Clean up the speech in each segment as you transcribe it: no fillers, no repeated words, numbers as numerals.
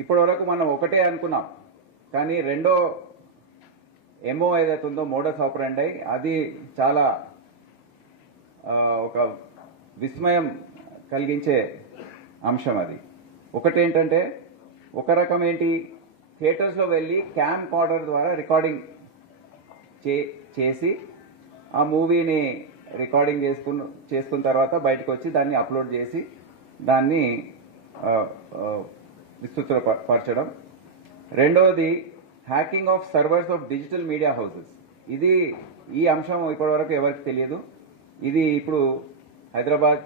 ఇప్పటి వరకు మనం ఒకటే అనుకున్నాం, కానీ రెండో ఎంఓ ఏదైతే ఉందో మోడస్ ఆపరెండి అది చాలా ఒక విస్మయం కలిగించే అంశం. అది ఒకటేంటంటే, ఒక రకం ఏంటి, థియేటర్స్లో వెళ్ళి క్యామ్ కార్డర్ ద్వారా రికార్డింగ్ చేసి ఆ మూవీని రికార్డింగ్ చేసుకున్న తర్వాత బయటకు వచ్చి దాన్ని అప్లోడ్ చేసి దాన్ని విస్తృతపరచడం. రెండవది hacking of servers of digital media houses. ఈ అంశం ఇప్పటివరకు ఎవరికి తెలియదు. ఇది ఇప్పుడు Hyderabad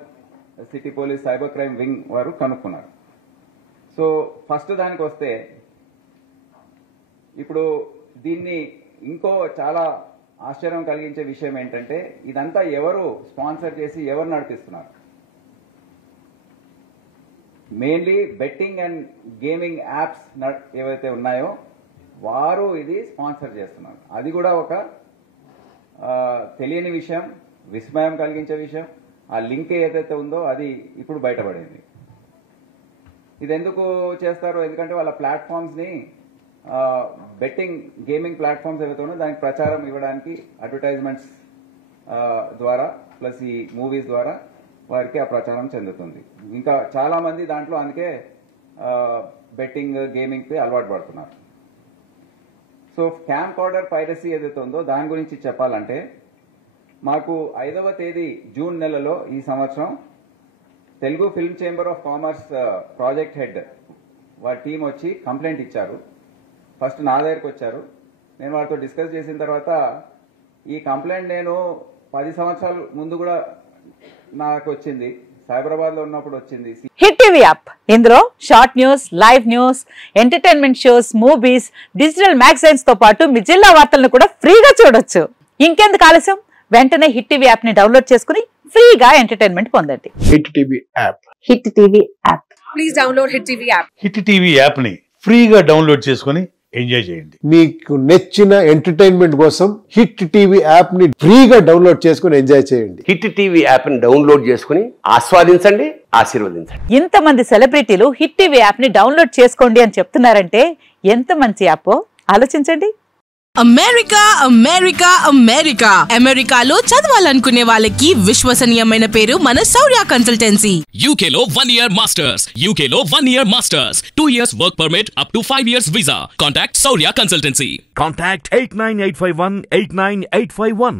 city police cyber crime wing వారు కనుక్కున్నారు. సో ఫస్ట్ దానికి వస్తే, ఇప్పుడు దీన్ని ఇంకో చాలా ఆశ్చర్యం కలిగించే విషయం ఏంటంటే, ఇదంతా ఎవరు స్పాన్సర్ చేసి ఎవరు నడిపిస్తున్నారు? Mainly betting and gaming apps ఏవైతే ఉన్నాయో వారు ఇది స్పాన్సర్ చేస్తున్నారు. అది కూడా ఒక తెలియని విషయం, విస్మయం కలిగించే విషయం. ఆ లింక్ ఏదైతే ఉందో అది ఇప్పుడు బయటపడింది. ఇది ఎందుకు చేస్తారు? ఎందుకంటే వాళ్ళ ప్లాట్ఫామ్స్ని బెట్టింగ్ గేమింగ్ ప్లాట్ఫామ్స్ ఏవైతే ఉన్నాయో దానికి ప్రచారం ఇవ్వడానికి అడ్వర్టైజ్మెంట్స్ ద్వారా ప్లస్ ఈ మూవీస్ ద్వారా వారికి ఆ ప్రచారం చెందుతుంది. ఇంకా చాలామంది దాంట్లో అందుకే బెట్టింగ్ గేమింగ్కి అలవాటు పడుతున్నారు. సో క్యామ్ కార్డర్ పైరసీ ఏదైతే ఉందో దాని గురించి చెప్పాలంటే, మాకు 5వ తేదీ జూన్ నెలలో ఈ సంవత్సరం Telugu film chamber of commerce project head వారి టీం వచ్చి కంప్లైంట్ ఇచ్చారు. ఫస్ట్ నా దగ్గరికి వచ్చారు. నేను వారితో డిస్కస్ చేసిన తర్వాత, ఈ కంప్లైంట్ నేను 10 సంవత్సరాల ముందు కూడా నాకు వచ్చింది, సైబరాబాద్ లో ఉన్నప్పుడు వచ్చింది. హిట్ టీవీ యాప్, ఇందులో short news, live news, entertainment shows, movies, digital magazines తో పాటు మీ జిల్లా వార్తలను కూడా ఫ్రీగా చూడొచ్చు. ఇంకెందుకు ఆలస్యం, వెంటనే హిట్ టీవీ యాప్ ని డౌన్లోడ్ చేసుకుని ఫ్రీగా ఎంటర్టైన్మెంట్ పొందండి. Hit TV app. Hit TV app. Please download hit TV app. Hit TV app ని ఫ్రీగా డౌన్లోడ్ చేసుకుని ఎంజాయ్ చేయండి. మీకు నచ్చిన ఎంటర్టైన్మెంట్ కోసం హిట్ టీవీ యాప్ ని ఫ్రీగా డౌన్లోడ్ చేసుకుని ఎంజాయ్ చేయండి. హిట్ టీవీ యాప్ ని డౌన్లోడ్ చేసుకుని ఆస్వాదించండి, ఆశీర్వదించండి. ఇంతమంది సెలబ్రిటీలు హిట్ టీవీ యాప్ ని డౌన్లోడ్ చేసుకోండి అని చెప్తున్నారంటే ఎంత మంచి యాప్ ఆలోచించండి. అమెరికా అమెరికా అమెరికా అమెరికాలో చదవాలనుకునే వాళ్ళకి విశ్వసనీయమైన పేరు మన శౌర్య కన్సల్టెన్సీ. UK లో 1 year masters, UK లో 1 year masters, 2 years work permit up to 5 years visa. Contact Saurya Consultancy. Contact 89851 89851.